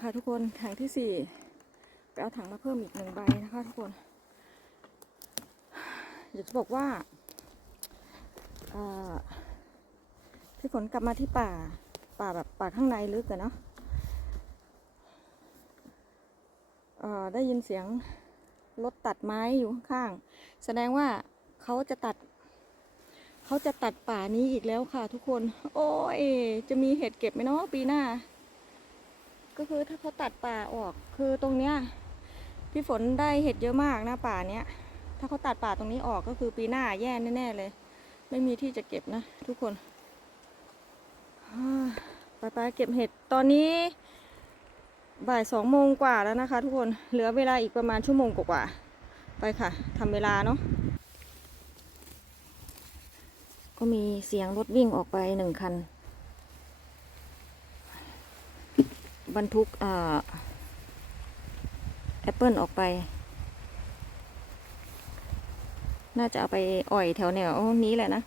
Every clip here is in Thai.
นะคะ ทุกคนถังที่สี่ไปเอาถังมาเพิ่มอีกหนึ่งใบนะคะทุกคนอยากจะบอกว่าพี่ฝนกลับมาที่ป่าป่าแบบป่าข้างในลึกอะเนาะได้ยินเสียงรถตัดไม้อยู่ข้างๆแสดงว่าเขาจะตัดเขาจะตัดป่านี้อีกแล้วค่ะทุกคน โอ้ยจะมีเห็ดเก็บไหมเนาะปีหน้า ก็คือถ้าเขาตัดป่าออก คือตรงเนี้ยพี่ฝนได้เห็ดเยอะมากนะป่าเนี้ย ถ้าเขาตัดป่าตรงนี้ออกก็คือปีหน้าแย่แน่ๆเลย ไม่มีที่จะเก็บนะทุกคนไปไปเก็บเห็ดตอนนี้บ่ายสองโมงกว่าแล้วนะคะ ทุกคนเหลือเวลาอีกประมาณชั่วโมงกว่าไปค่ะทำเวลาเนาะก็มีเสียงรถวิ่งออกไปหนึ่งคัน บรรทุกอแอปเปิลออกไป น่าจะเอาไปอ่อยแถวแนวนี้แหละนะ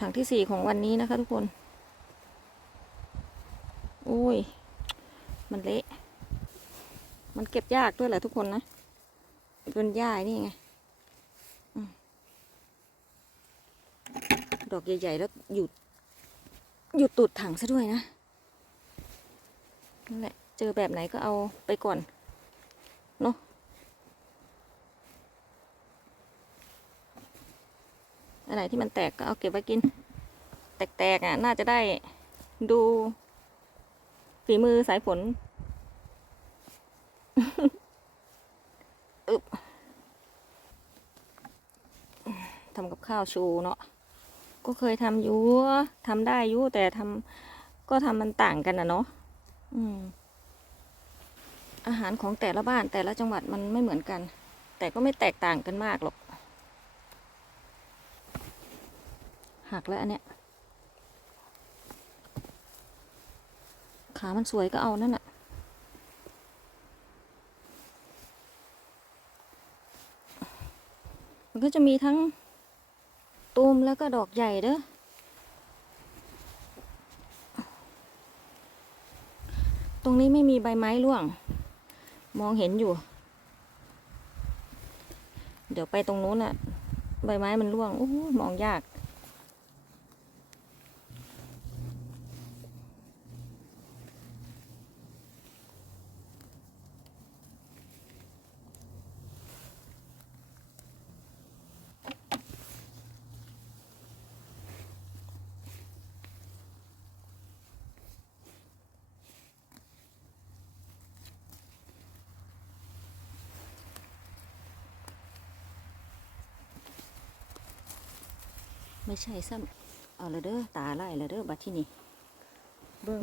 ถังที่สี่ของวันนี้นะคะทุกคนโอ้ย มันเละ มันเก็บยากด้วยแหละทุกคนนะ เป็นหญ้านี่ไงดอกใหญ่ ๆ แล้วหยุ ดหยุดตูดถังซะด้วยนะนั่นแหละเจอแบบไหนก็เอาไปก่อนเนาะอันไหนที่มันแตกก็เอาเก็บไว้กิน แตกๆอะ น่าจะได้ดูฝีมือสายฝนอึบทำกับข้าวชูเนาะ ก็เคยทำอยู่ทำได้อยู่แต่ทำก็ทำมันต่างกันนะเนาะอืม อาหารของแต่ละบ้านแต่ละจังหวัดมันไม่เหมือนกัน แต่ก็ไม่แตกต่างกันมากหรอกหักแล้วอันเนี้ยขามันสวยก็เอานั่นน่ะมันก็จะมีทั้ง ตูมแล้วก็ดอกใหญ่เด้อตรงนี้ไม่มีใบไม้ร่วง มองเห็นอยู่ เดี๋ยวไปตรงนู้นน่ะใบไม้มันร่วงโอ้มองยาก ไม่ใช่ซ้ำเอาละเด้อตาไล่ละเด้อบัดที่นี่เบิ่ง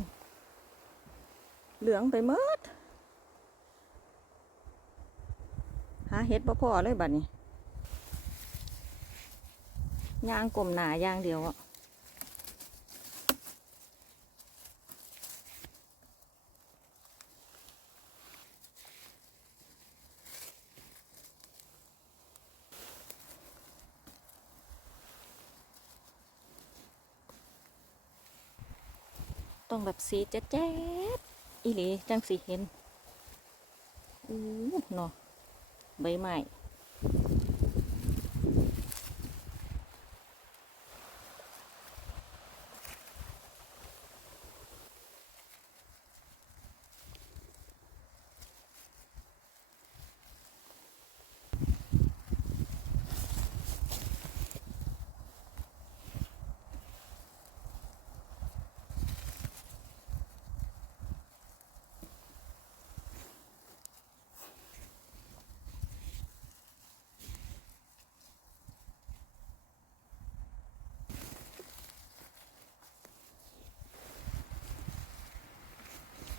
เหลืองไปหมดหาเห็ดบ่พอเลยบัดนี้ยางกลมหนายางเดียวอะ ต้องแบบสีแจ๊ดๆอีหลีจังสีเห็นอู้เนาะใบไม้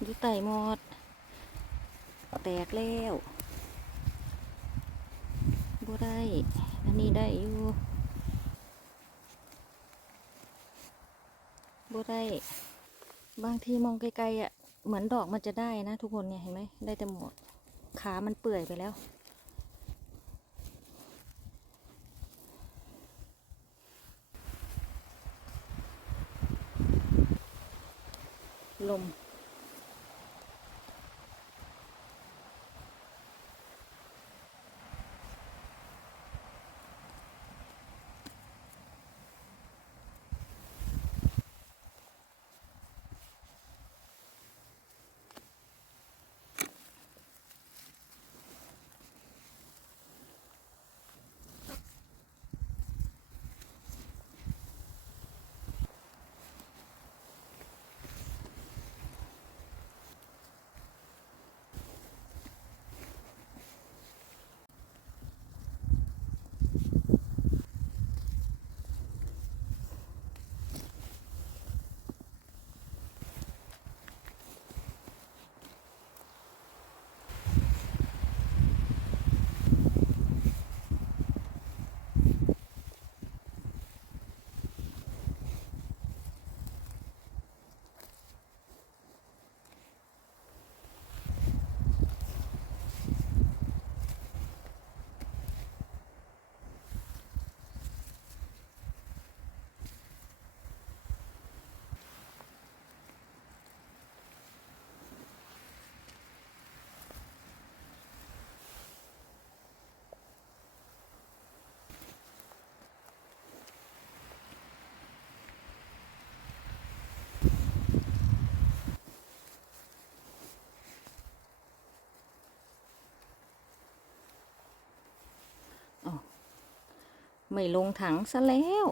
อยู่ไต่หมด แตกแล้วบ่ได้ อันนี้ได้อยู่บ่ได้ บางทีมองไกลๆอะ เหมือนดอกมันจะได้นะทุกคนเนี่ยเห็นไหม ได้แต่หมด ขามันเปื่อยไปแล้วลม ไม่ลงถังซะแล้ว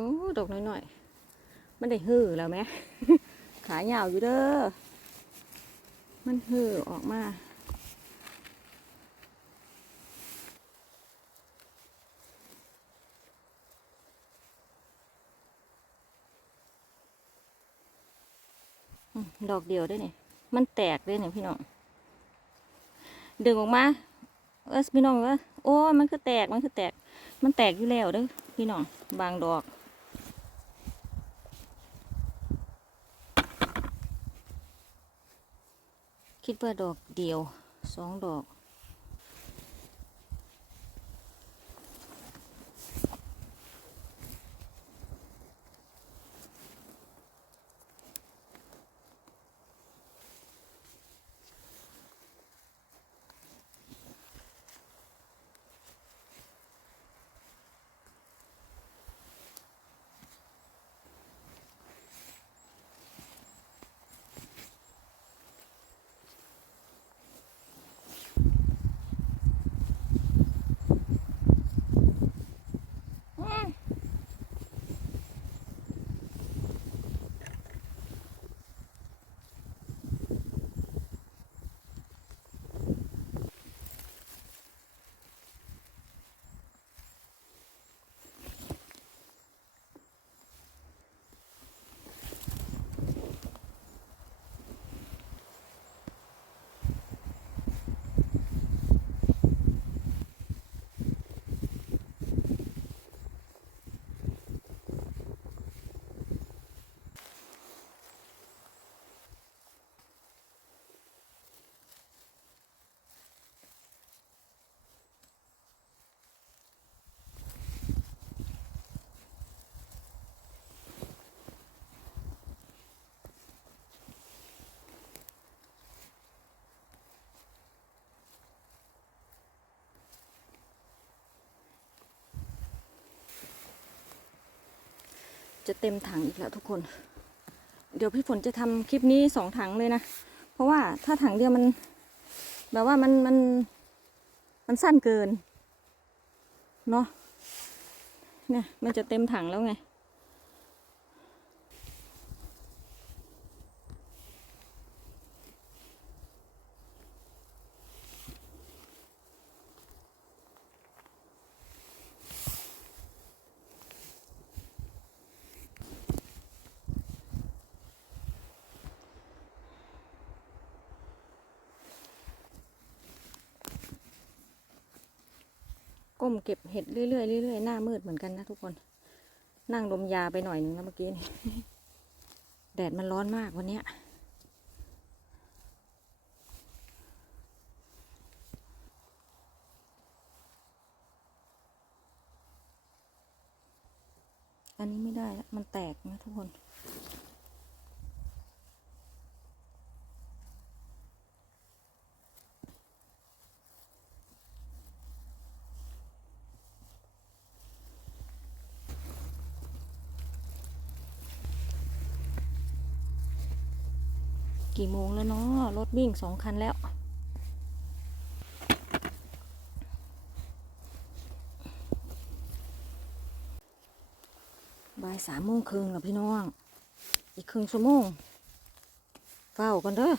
อ้ดอกน้อยๆ มันได้หื้อแล้วไหม ขายาวอยู่เด้อ มันหื้อออกมา ดอกเดียวได้เนี่ย มันแตกเลยเนี่ยพี่น้อง ดึงออกมาเออพี่น้องว่าโอ้ มันคือแตก มันคือแตก มันแตกอยู่แล้วเด้อพี่น้อง บางดอก คิดว่าดอกเดียวสองดอก จะเต็มถังอีกแล้วทุกคน เดี๋ยวพี่ฝนจะทำคลิปนี้สองถังเลยนะ เพราะว่าถ้าถังเดียวมัน แบบว่ามันมันมันสั้นเกิน เนาะเนี่ยมันจะเต็มถังแล้วไง ก้มเก็บเห็ดเรื่อยๆเรื่อยๆหน้ามืดเหมือนกันนะทุกคน นั่งดมยาไปหน่อยหนึ่งแล้วเมื่อกี้นี่แดดมันร้อนมากวันเนี้ยอันนี้ไม่ได้ละมันแตกนะทุกคน กี่โมงแล้วเนาะรถวิ่งสองคันแล้ว บ่ายสามโมงครึ่งแล้วพี่น้อง อีกครึ่งชั่วโมงเฝ้ากันเด้อ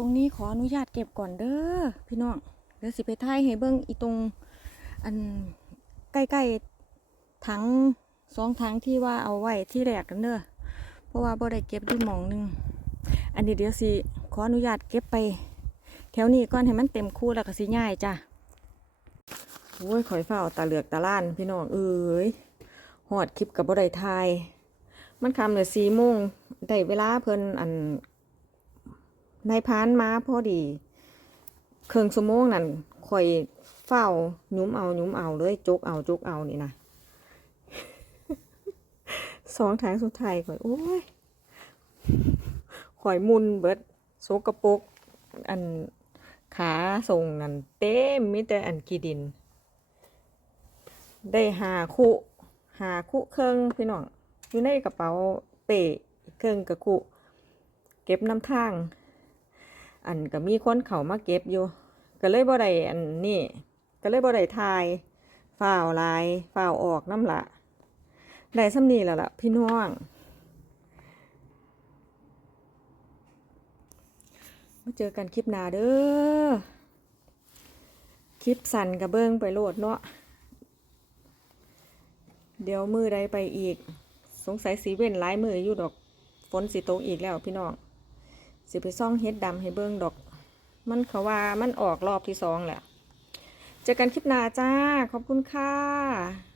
ตรงนี้ขออนุญาตเก็บก่อนเด้อพี่น้องเดี๋ยวสิไปถ่ายให้เบิ้งอีตรง อันใกล้ๆถังสองถังที่ว่าเอาไว้ที่แรกกันเด้อเพราะว่าบ่ได้เก็บด้วยหมองหนึงอันนี้เดี๋ยวสิขออนุญาตเก็บไป แถวนี้ก่อนให้มันเต็มคู่แล้วก็สิง่ายจ้ะโอ้ยข่อยเฝ้าตาเหลือกตาล้านพี่น้องเอ้ยหอดคลิปกับบ่ได้ถ่าย มันคำเลยสี่โมงได้เวลาเพิ่นอัน นายพานมาพอดีเครื่องสมองนั่นข่อยเฝ้าหยุ้มเอาหยุ้มเอาเลยจกเอาจกเอานี่นะสองทางสุดท้ายข่อยโอ้ยข่อยมุนเบิดโซกระปรกอันขาส่งนั่นเต็มมิแต่อันกีดิน ได้หาคุหาคุเครื่องพี่น้องอยู่ในกระเป๋าเป้เครื่องกระคุเก็บน้ำทาง อันก็มีคนเข่ามาเก็บอยู่ ก็เลยบ่ได้อันนี้ก็เลยบ่ได้ทายฝ่าวลายฝ่าวออกน้ำละได้ซ้ำนีแล้วล่ะพี่น้องมาเจอกันคลิปหน้าเด้อคลิปสั่นกับเบิ้งไปโหลดเนาะเดี๋ยวมือใดไปอีก สงสัยสีเว้นหลายมืออยู่ดอกฝนสิตกอีกแล้วพี่น้อง สิไปซ่องเฮ็ดดำให้เบิ่งดอก มันเขาว่ามันออกรอบที่สองแหละเจอกันคลิปหน้าจ้า ขอบคุณค่ะ